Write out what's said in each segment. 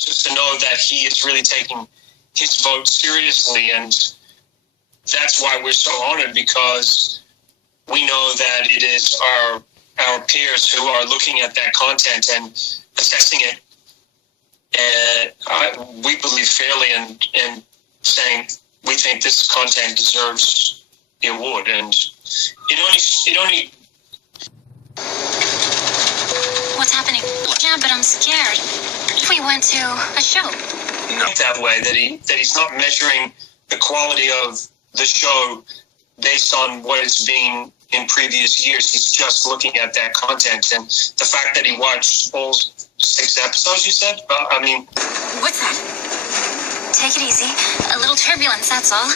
just to know that he is really taking his vote seriously, and that's why we're so honored, because we know that it is our peers who are looking at that content and assessing it, and we believe fairly, and saying we think this content deserves the award, and it only. What's happening? Yeah, but I'm scared. We went to a show. Not that way, that he's not measuring the quality of the show based on what it's been in previous years. He's just looking at that content, and the fact that he watched all 6 episodes, you said? What's that? Take it easy. A little turbulence, that's all.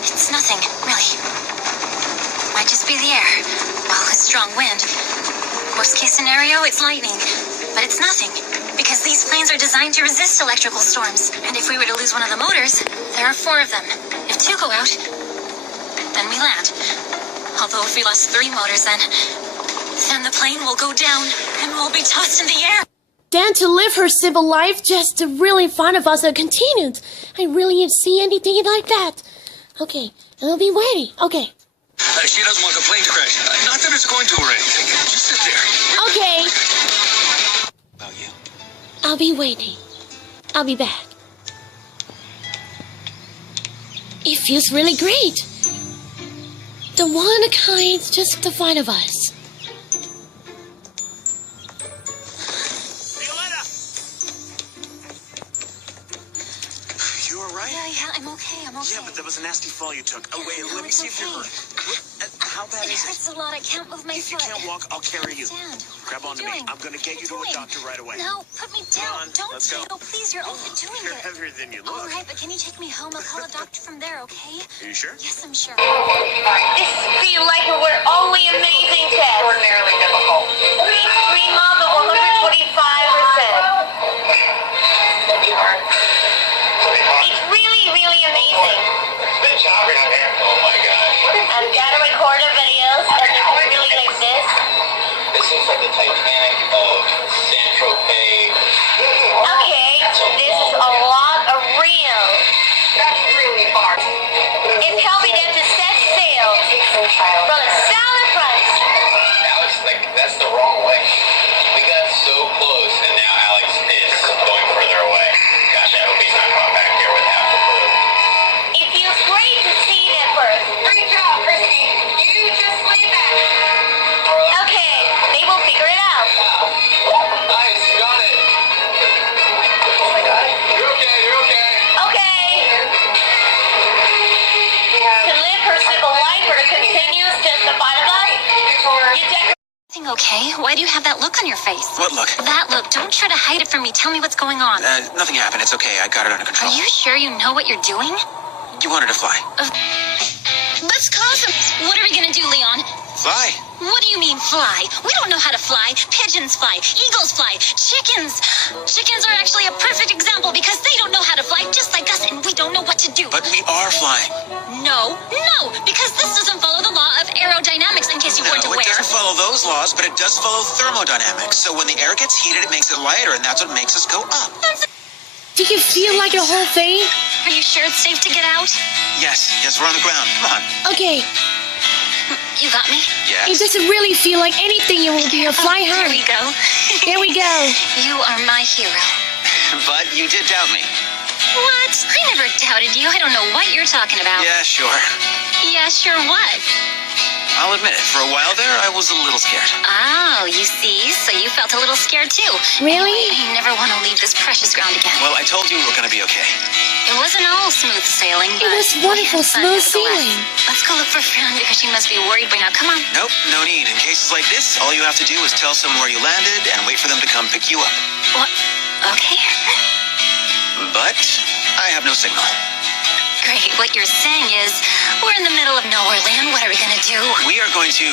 It's nothing, really. Might just be the air. Well, a strong wind. Worst case scenario, it's lightning. But it's nothing, because these planes are designed to resist electrical storms. And if we were to lose one of the motors, there are 4 of them. If 2 go out, then we land. Although if we lost 3 motors, then the plane will go down and we'll be tossed in the air. Dan, to live her civil life just really fun of us continued. I really didn't see anything like that. Okay, I'll be waiting. Okay. She doesn't want the plane to crash. Not that it's going to or anything. Just sit there. Okay. About you. I'll be waiting. I'll be back. It feels really great. The one of a kind, just the 5 of us. Violetta! You all right? Yeah, I'm okay. Yeah, but that was a nasty fall you took. Oh, wait, let me see if you're hurt. How bad It is it? hurts a lot. I can't move my If you foot. can't walk, I'll carry you. Stand. Grab onto me. I'm going to get you to a doctor right away. No, put me down. on, Don't. let's go. No, please, you're overdoing You're it. heavier than you All look. right, but can you take me home? I'll call a doctor from there, okay? Are you sure? Yes, I'm sure. This feel like it were only amazing test. Extraordinarily difficult. Reach 3 months of 125%. It'll be hard. It's really, really amazing. It's been choppy out here. Oh my gosh. I've got to record a video, and it's really like this. This looks like the Titanic of San Tropez. Okay, this is a lot of real. That's really hard. It's helping them to set sail from a solid price. Alex, that's the wrong way. We got so close, and now Alex is going further away. Gosh, I hope he's not coming back here with half the crew. It feels great to see them first. Great job, Christy. You just lay back. Okay, they will figure it out. Nice, got it. Oh my God. You're okay, you're okay. Okay. To live her civil life or to continue is just the 5 of us. You decorate. Everything okay? Why do you have that look on your face? What look? That look. Don't try to hide it from me. Tell me what's going on. Nothing happened. It's okay. I got it under control. Are you sure you know what you're doing? You wanted to fly. Let's call some. What are we gonna do, Leon? Fly. What do you mean fly? We don't know how to fly. Pigeons fly. Eagles fly. Chickens. Chickens are actually a perfect example because they don't know how to fly just like us, and we don't know what to do. But we are flying. No, because this doesn't follow the law of aerodynamics, in case you weren't No, aware. it doesn't follow those laws, but it does follow thermodynamics. So when the air gets heated, it makes it lighter, and that's what makes us go up. Do you feel like the whole thing? Are you sure it's safe to get out? Yes, we're on the ground. Come on. Okay. You got me? It Yes. doesn't really feel like anything. It will be a fly There high. we go. There we go. You are my hero. But you did doubt me. What? I never doubted you. I don't know what you're talking about. Yeah, sure. Yeah, sure what? I'll admit it. For a while there, I was a little scared. Oh, you see? So you felt a little scared too. Really? Anyway, I never want to leave this precious ground again. Well, I told you we were going to be okay. It wasn't all smooth sailing, but was wonderful we had fun smooth nevertheless. sailing. Let's go look for Fran because she must be worried by now. Come on. Nope, no need. In cases like this, all you have to do is tell someone where you landed and wait for them to come pick you up. What? Okay. But I have no signal. Great. What you're saying is we're in the middle of nowhere land. What are we going to do? We are going to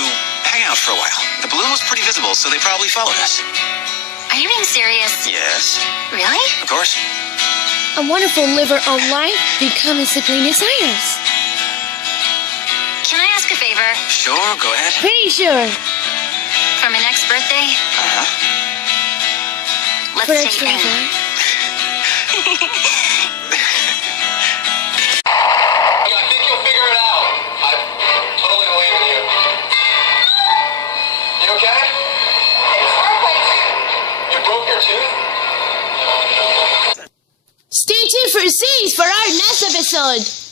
hang out for a while. The balloon was pretty visible, so they probably followed us. Are you being serious? Yes, Really? of course. A wonderful liver of life becomes simply desires. Can I ask a favor? Sure, go ahead. Pretty sure. For my next birthday, Uh-huh. let's For take extra aim. next episode.